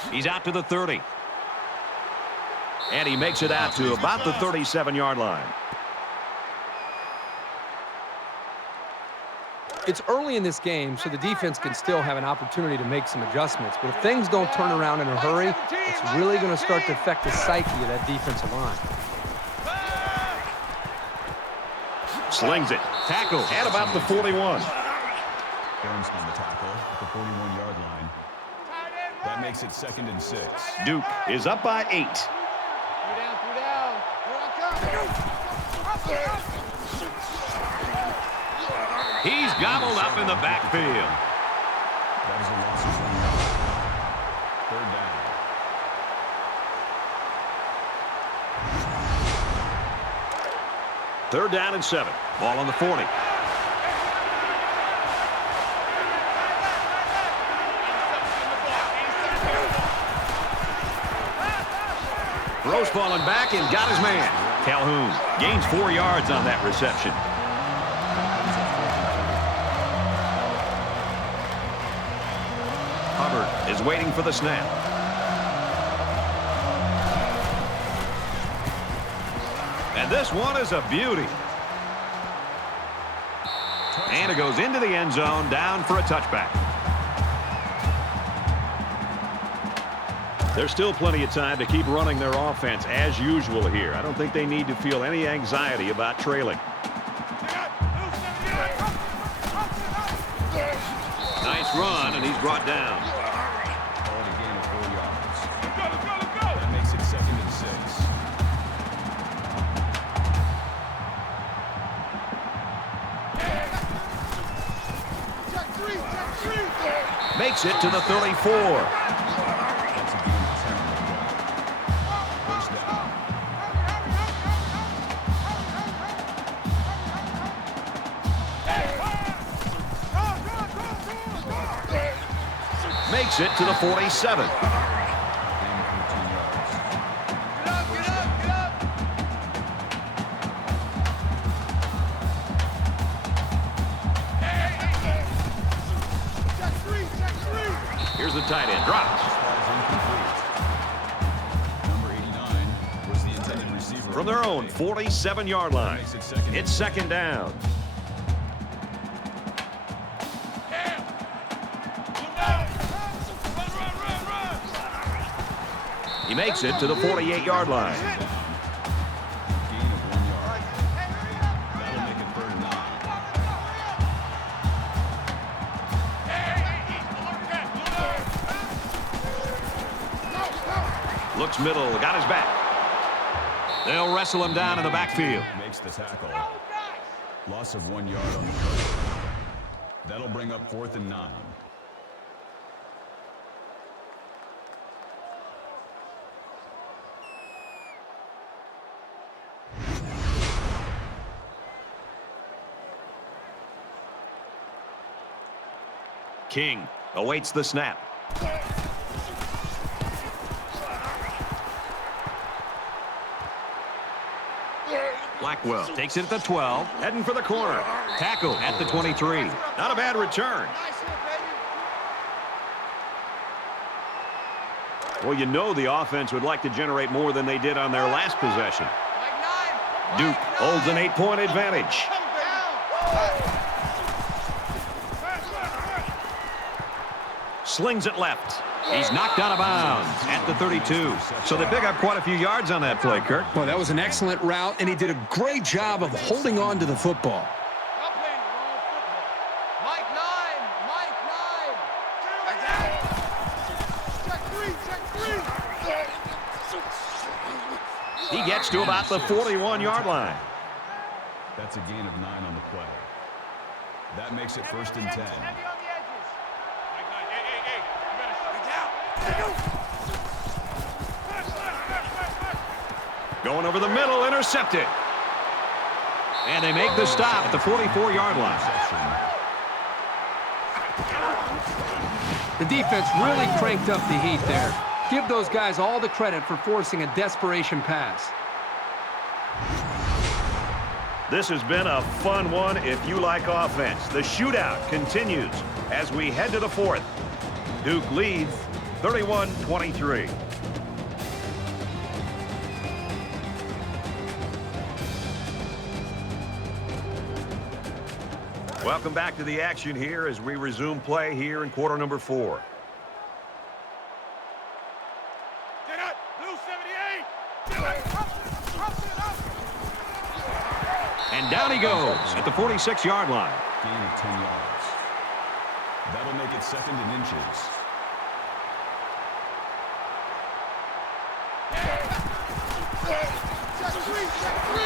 He's out to the 30. And he makes it out to about the 37-yard line. It's early in this game, so the defense can still have an opportunity to make some adjustments. But if things don't turn around in a hurry, it's really going to start to affect the psyche of that defensive line. Slings it. Tackle at about the 41. Burns on the tackle at the 41-yard line. That makes it 2nd and 6. Duke is up by 8. 3 down. Here I come. He's gobbled up in the backfield. That is a loss of 1 yard. 3rd down. Third down and 7. Ball on the 40. Throws falling back and got his man. Calhoun gains 4 yards on that reception. Hubbard is waiting for the snap. And this one is a beauty. And it goes into the end zone, down for a touchback. There's still plenty of time to keep running their offense as usual here. I don't think they need to feel any anxiety about trailing. Nice run, and he's brought down. Called a gain of 4 yards. That makes it 2nd and 6. Makes it to the 34. That's a gain of 10 on the play. First down. Makes it to the 47. Gain of 14 yards. Here's the tight end. Drops. Ball's incomplete. Number 89 was the intended receiver. From their own 47-yard line. Makes it 2nd and It's 2nd down. He makes it to the 48-yard line. Gain of 1 yard. That'll make it 3rd and 9. Looks middle, got his back. They'll wrestle him down in the backfield. Makes the tackle. Loss of 1 yard on the play. That'll bring up 4th and 9. King awaits the snap. Blackwell takes it at the 12, heading for the corner. Tackle at the 23. Not a bad return. Well, you know the offense would like to generate more than they did on their last possession. Duke holds an 8-point advantage. Slings it left. He's knocked out of bounds at the 32. So they pick up quite a few yards on that play, Kirk. Well, that was an excellent route, and he did a great job of holding on to the football. He gets to about the 41-yard line. That's a gain of 9 on the play. That makes it 1st and 10. Going over the middle, intercepted. And they make the stop at the 44-yard line. The defense really cranked up the heat there. Give those guys all the credit for forcing a desperation pass. This has been a fun one if you like offense. The shootout continues as we head to the 4th. Duke leads 31-23. Welcome back to the action here as we resume play here in quarter number 4. And down he goes at the 46-yard line. Gain of 10 yards. That'll make it 2nd and inches.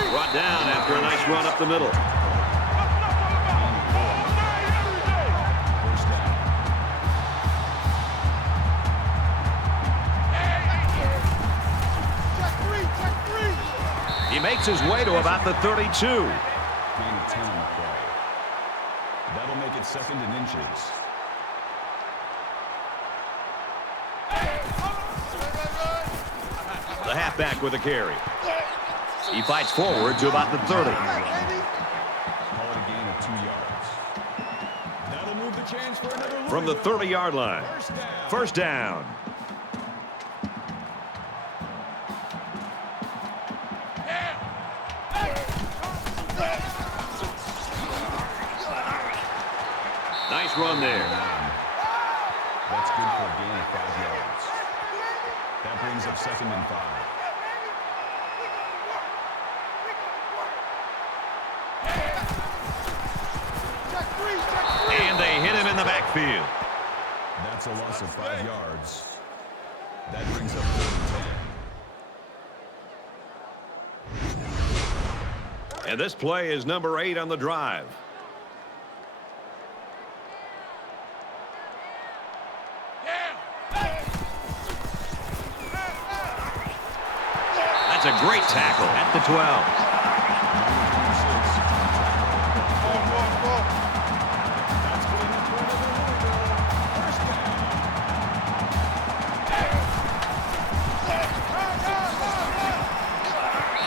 Brought down after a nice run up the middle. First down. He makes his way to about the 32. Gain of 10 on the play. That'll make it 2nd and inches. The halfback with a carry. He fights forward to about the 30. Call it a gain of 2 yards. That'll move the chance for another From the 30-yard line. First down. First down. Nice run there. That's good for a gain of 5 yards. brings up 2nd and 5. And they hit him in the backfield. That's a loss of 5 yards. That brings up 3rd and 10. And this play is number 8 on the drive. That's a great tackle at the 12.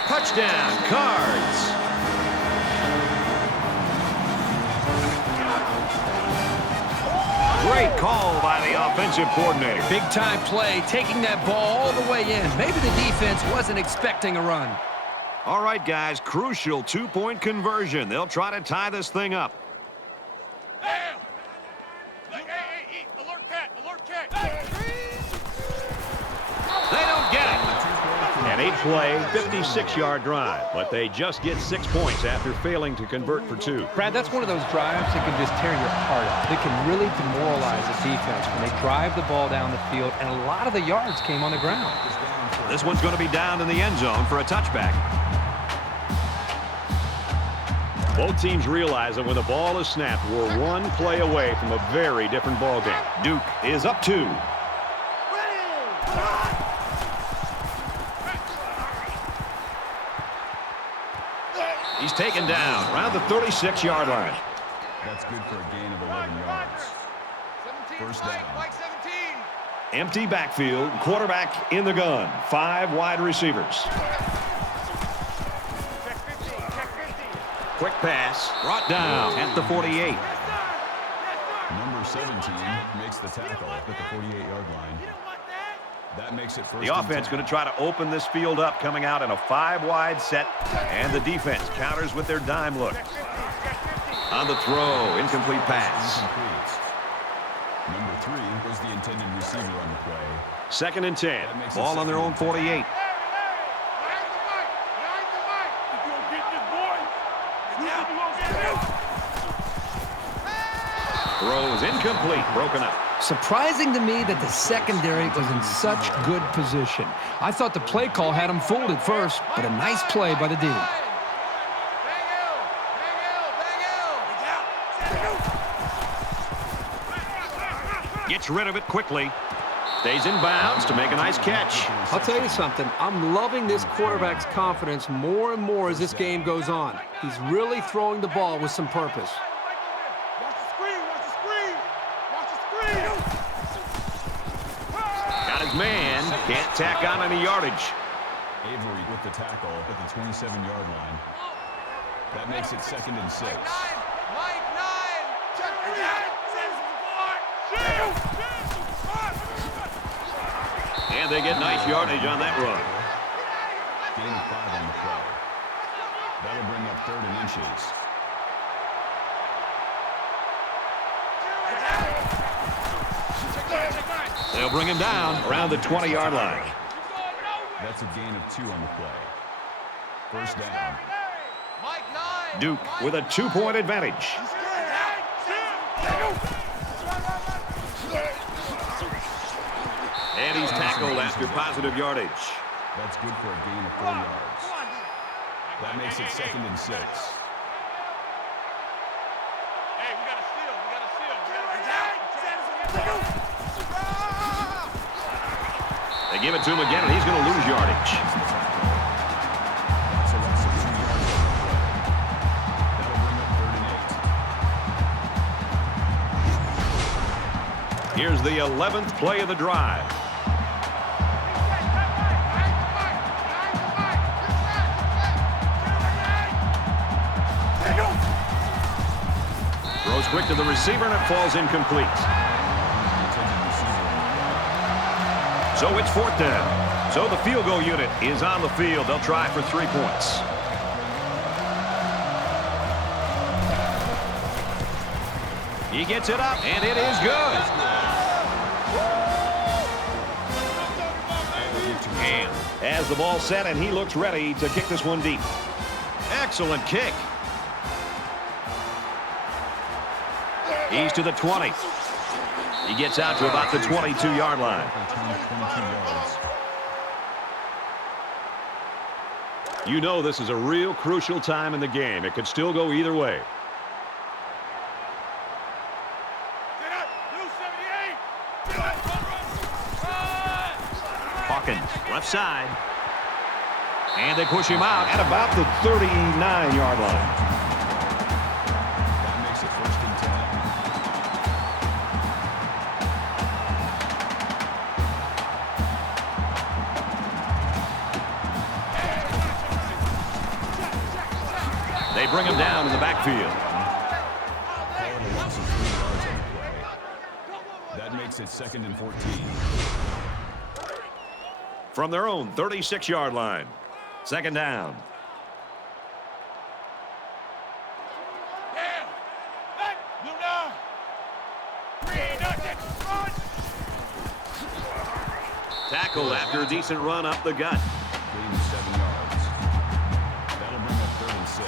Touchdown, Cards. Great call by the offensive coordinator. Big-time play, taking that ball all the way in. Maybe the defense wasn't expecting a run. All right, guys, crucial 2-point conversion. They'll try to tie this thing up. Alert cat, alert cat. They don't get it. An 8-play, 56-yard drive, but they just get 6 points after failing to convert for 2. Brad, that's one of those drives that can just tear your heart out. They can really demoralize a defense when they drive the ball down the field, and a lot of the yards came on the ground. This one's going to be down in the end zone for a touchback. Both teams realize that when the ball is snapped, we're one play away from a very different ball game. Duke is up 2. He's taken down around the 36-yard line. That's good for a gain of 11 yards. 1st down. Empty backfield, quarterback in the gun. 5 wide receivers. Quick pass, brought down at the 48. Number 17 makes the tackle at the 48-yard line. That makes it 1st. The offense going to try to open this field up, coming out in a 5-wide set, and the defense counters with their dime look. On the throw, incomplete pass. Number 3 was the intended receiver on the play. 2nd and 10. Ball on their own 48. Throw is incomplete, broken up. Surprising to me that the secondary was in such good position. I thought the play call had him fooled at first, but a nice play by the D. Gets rid of it quickly. Stays in bounds to make a nice catch. I'll tell you something. I'm loving this quarterback's confidence more and more as this game goes on. He's really throwing the ball with some purpose. Watch the screen, watch the screen. Watch the screen. Got his man. Can't tack on any yardage. Avery with the tackle at the 27-yard line. That makes it 2nd and 6. And they get nice yardage on that run. Gain of 5 on the play. That'll bring up 3rd and inches. They'll bring him down around the 20-yard line. That's a gain of 2 on the play. 1st down. Duke with a 2-point advantage. And he's tackled after positive yardage. That's good for a gain of 4 yards. That makes it 2nd and 6. Hey, we got to steal. We got to steal. They give it to him again, and he's going to lose yardage. That's a loss of 2 yards on the play. That'll bring up 3rd and 8. Here's the 11th play of the drive. Throws quick to the receiver, and it falls incomplete. So it's 4th down. So the field goal unit is on the field. They'll try for 3 points. He gets it up, and it is good. As the ball set, and he looks ready to kick this one deep. Excellent kick. He's to the 20. He gets out to about the 22-yard line. You know this is a real crucial time in the game. It could still go either way. Hawkins, left side. And they push him out at about the 39-yard line. That makes it 1st and 10. They bring him down in the backfield. That makes it 2nd and 14. From their own 36-yard line. 2nd down. Tackle after a decent run up the gut. Gain of 7 yards. That'll bring up 3rd and 6.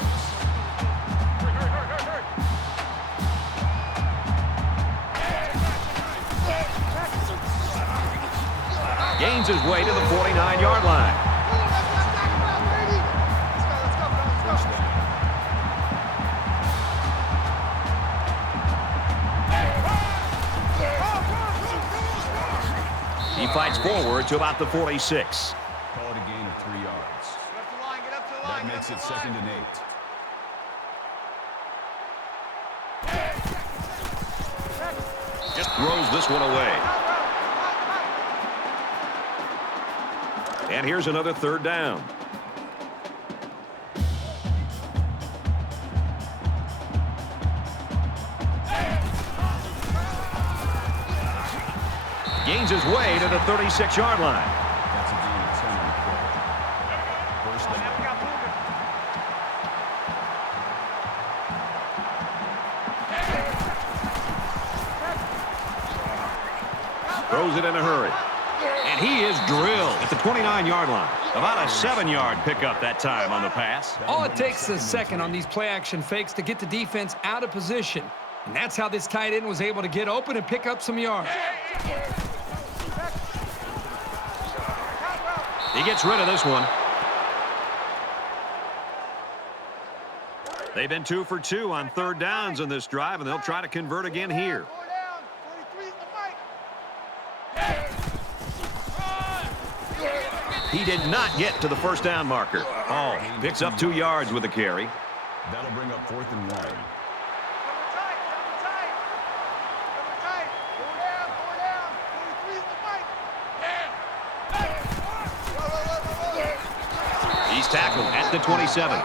Gains his way to the 49-yard line. First down. He fights forward to about the 46. Call it a gain of 3 yards. That makes it 2nd and 8. Just throws this one away. And here's another 3rd down. Gains his way to the 36-yard line. That's a gain of 10 on the play. First down. Throws it in a hurry. And he is drilled at the 29-yard line. About a 7-yard pickup that time on the pass. All it takes is a second on these play-action fakes to get the defense out of position. And that's how this tight end was able to get open and pick up some yards. He gets rid of this one. They've been 2 for 2 on 3rd downs in this drive, and they'll try to convert again here. He did not get to the 1st down marker. Oh, picks up 2 yards with the carry. That'll bring up 4th and 1. He's tackled at the 27.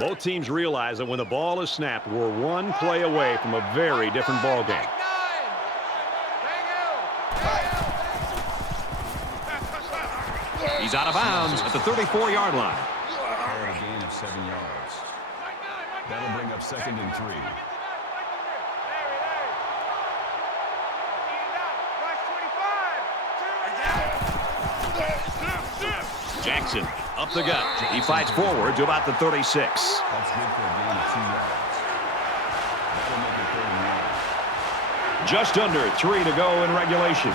Both teams realize that when the ball is snapped, we're one play away from a very different ball game. He's out of bounds at the 34-yard line. Call it a gain of 7 yards. That'll bring up 2nd and 3. Jackson up the gut. He fights forward to about the 36. That's good for a gain of 2 yards. That'll make it 3rd and 1. Just under 3 to go in regulation.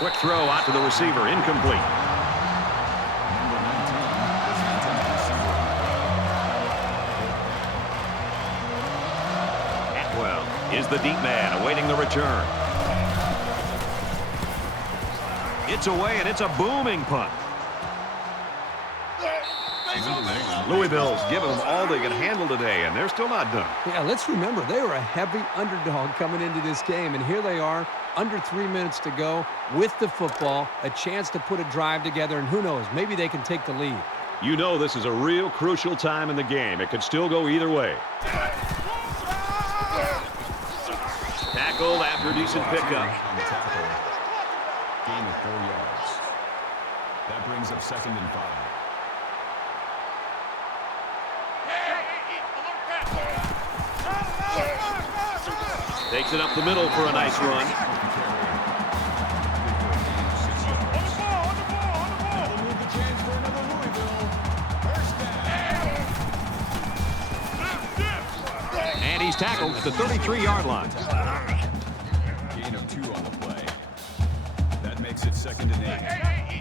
Quick throw out to the receiver, incomplete. Number 19 is the intended receiver. Atwell is the deep man awaiting the return. It's away, and it's a booming punt. Number 1 Louisville's given them all they can handle today, and they're still not done. Yeah, let's remember, they were a heavy underdog coming into this game, and here they are, under 3 minutes to go, with the football, a chance to put a drive together, and who knows, maybe they can take the lead. You know this is a real crucial time in the game. It could still go either way. Tackled after a decent pickup. On the tackle. Gain of 4 yards. That brings up 2nd and 5. Takes it up the middle for a nice run. That'll move the chains for another Louisville. First down. And he's tackled at the 33-yard line. Gain of 2 on the play. That makes it 2nd and 8.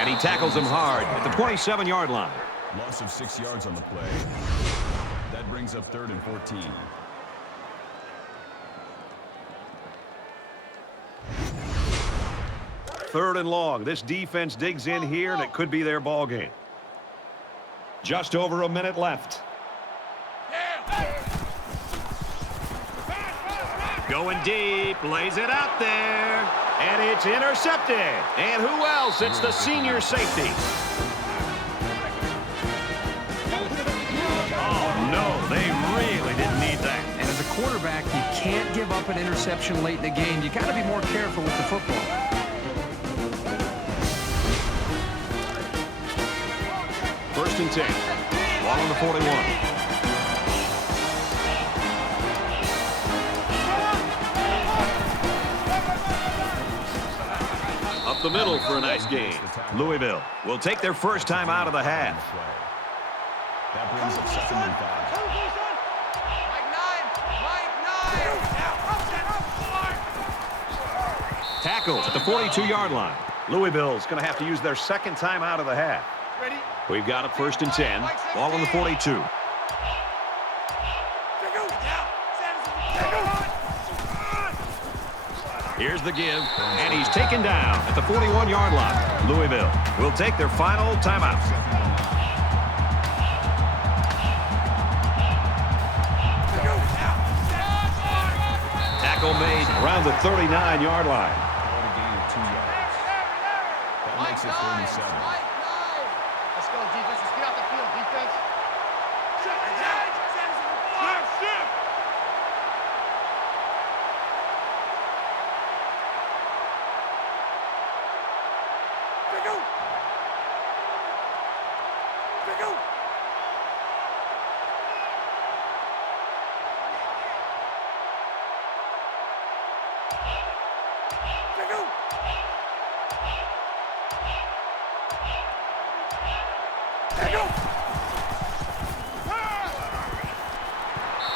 And he tackles him hard at the 27-yard line. Loss of 6 yards on the play. That brings up 3rd and 14. Third and long. This defense digs in here, and it could be their ball game. Just over a minute left. Going deep, lays it out there, and it's intercepted. And who else? It's the senior safety. Oh, no, they really didn't need that. And as a quarterback, you can't give up an interception late in the game. You got to be more careful with the football. First and 10. Ball on the 41. Up the middle for a nice gain. Louisville will take their first time out of the half. That brings up 2nd and 5. Tackled at the 42-yard line. Louisville's going to have to use their second time out of the half. We've got it first and 10. Ball on the 42. Here's the give, and he's taken down at the 41-yard line. Louisville will take their final timeout. Tackle made around the 39-yard line. Called a gain of 2 yards. That makes it 3rd and 7. Let's go, defense. Let's get out the field, defense.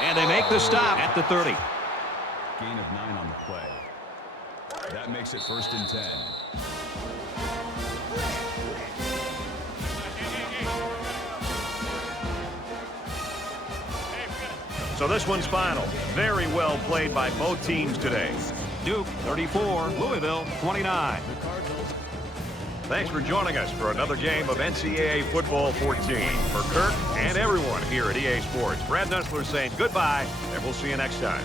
And they make the stop at the 30. Gain of 9 on the play. That makes it 1st and 10. So this one's final. Very well played by both teams today. Duke 34, Louisville 29. Thanks for joining us for another game of NCAA Football 14. For Kirk and everyone here at EA Sports, Brad Nussler saying goodbye, and we'll see you next time.